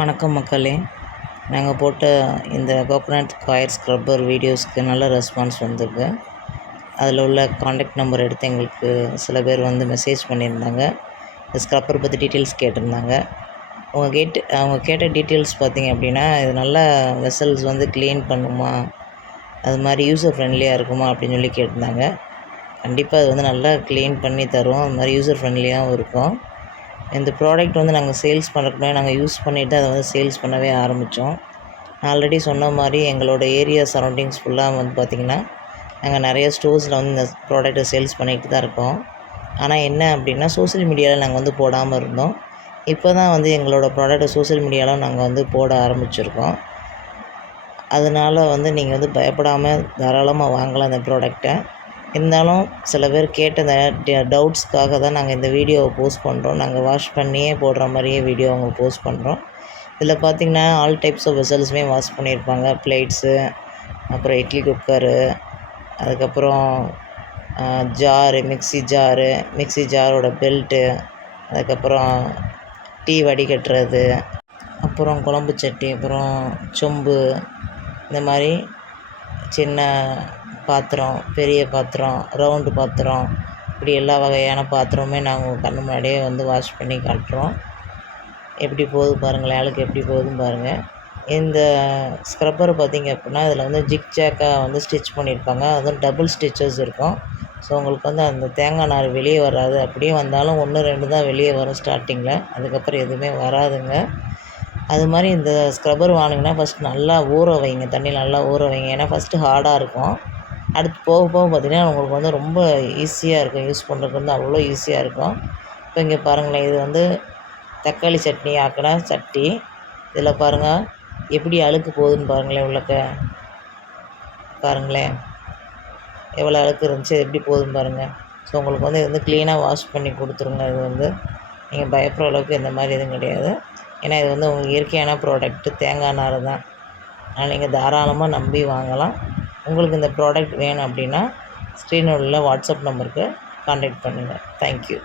வணக்கம் மக்களே. நாங்கள் போட்ட இந்த கோகோனட் காயர் ஸ்க்ரப்பர் வீடியோஸ்க்கு நல்ல ரெஸ்பான்ஸ் வந்திருக்கு. அதில் உள்ள காண்டாக்ட் நம்பர் எடுத்து எங்களுக்கு சில பேர் வந்து மெசேஜ் பண்ணியிருந்தாங்க. இந்த ஸ்க்ரப்பர் பற்றி டீட்டெயில்ஸ் கேட்டிருந்தாங்க. அவங்க கேட்ட டீட்டெயில்ஸ் பார்த்திங்க அப்படின்னா, இது நல்லா வெசல்ஸ் வந்து க்ளீன் பண்ணுமா, அது மாதிரி யூசர் ஃப்ரெண்ட்லியாக இருக்குமா அப்படின்னு சொல்லி கேட்டிருந்தாங்க. கண்டிப்பாக அது வந்து நல்லா க்ளீன் பண்ணி தரும். அது மாதிரி யூசர் ஃப்ரெண்ட்லியாகவும் இருக்கும். இந்த ப்ராடக்ட் வந்து நாங்கள் சேல்ஸ் பண்ணுறதுக்கு முன்னாடி நாங்கள் யூஸ் பண்ணிவிட்டு அதை வந்து சேல்ஸ் பண்ணவே ஆரம்பித்தோம். ஆல்ரெடி சொன்ன மாதிரி எங்களோட ஏரியா சரௌண்டிங்ஸ் ஃபுல்லாக வந்து பார்த்திங்கன்னா, நாங்கள் நிறைய ஸ்டோர்ஸில் வந்து இந்த ப்ராடக்ட்டை சேல்ஸ் பண்ணிகிட்டு தான் இருக்கோம். ஆனால் என்ன அப்படின்னா, சோஷியல் மீடியாவில் நாங்கள் வந்து போடாமல் இருந்தோம். இப்போ தான் வந்து எங்களோட ப்ராடக்ட்டை சோஷியல் மீடியாவில் நாங்கள் வந்து போட ஆரம்பிச்சிருக்கோம். அதனால் வந்து நீங்கள் வந்து பயப்படாமல் தாராளமாக வாங்கலாம் இந்த ப்ராடக்ட்டை. இருந்தாலும் சில பேர் கேட்ட இந்த டவுட்ஸ்க்காக தான் நாங்கள் இந்த வீடியோவை போஸ்ட் பண்ணுறோம். நாங்கள் வாஷ் பண்ணியே போடுற மாதிரியே வீடியோ அவங்க போஸ்ட் பண்ணுறோம். இதில் பார்த்திங்கன்னா ஆல் டைப்ஸ் ஆஃப் வெசல்ஸுமே வாஷ் பண்ணியிருப்பாங்க. பிளேட்ஸு, அப்புறம் இட்லி குக்கரு, அதுக்கப்புறம் ஜாரு, மிக்ஸி ஜாரோட பெல்ட்டு, அதுக்கப்புறம் டீ வடிகட்டுறது, அப்புறம் குழம்பு சட்டி, அப்புறம் சொம்பு, இந்த மாதிரி சின்ன பாத்திரம், பெரிய பாத்திரம், ரவுண்டு பாத்திரம், இப்படி எல்லா வகையான பாத்திரமுமே நாங்கள் உங்கள் கண்ணு முன்னாடியே வந்து வாஷ் பண்ணி காட்டுறோம். எப்படி போகுது பாருங்களேன், அழுக்கு எப்படி போகுதுன்னு பாருங்கள். இந்த ஸ்க்ரப்பர் பார்த்திங்க அப்படின்னா, இதில் வந்து ஜிக்ஜாக்காக வந்து ஸ்டிச் பண்ணியிருப்பாங்க. அதுவும் டபுள் ஸ்டிச்சஸ் இருக்கும். ஸோ உங்களுக்கு வந்து அந்த தேங்காய் நார் வெளியே வராது. அப்படியே வந்தாலும் 1, 2 தான் வெளியே வரும் ஸ்டார்டிங்கில். அதுக்கப்புறம் எதுவுமே வராதுங்க. அது மாதிரி இந்த ஸ்க்ரப்பர் வாங்கினீங்கன்னா ஃபஸ்ட்டு நல்லா ஊற வைங்க, தண்ணியில் நல்லா ஊற வைங்க. ஏன்னா ஃபஸ்ட்டு ஹார்டாக இருக்கும். அடுத்து போக போக பார்த்திங்கன்னா உங்களுக்கு வந்து ரொம்ப ஈஸியாக இருக்கும். யூஸ் பண்ணுறதுக்கு வந்து அவ்வளோ ஈஸியாக இருக்கும். இப்போ இங்கே பாருங்களேன், இது வந்து தக்காளி சட்னி ஆக்கின சட்டி. இதில் பாருங்கள் எப்படி அழுக்கு போகுதுன்னு பாருங்களேன். உள்ளக்க பாருங்களேன் எவ்வளோ அழுக்கு இருந்துச்சு, எப்படி போகுதுன்னு பாருங்கள். ஸோ உங்களுக்கு வந்து இது வந்து க்ளீனாக வாஷ் பண்ணி கொடுத்துருங்க. இது வந்து நீங்கள் பயப்படுற அளவுக்கு இந்த மாதிரி எதுவும் கிடையாது. ஏன்னா இது வந்து உங்களுக்கு இயற்கையான ப்ராடக்ட்டு, தேங்காய் நார் தான். அதனால் நீங்கள் தாராளமாக நம்பி வாங்கலாம். உங்களுக்கு இந்த ப்ராடக்ட் வேணும் அப்படின்னா, ஸ்க்ரீனில் உள்ள வாட்ஸ்அப் நம்பருக்கு கான்டாக்ட் பண்ணுங்கள். தேங்க்யூ.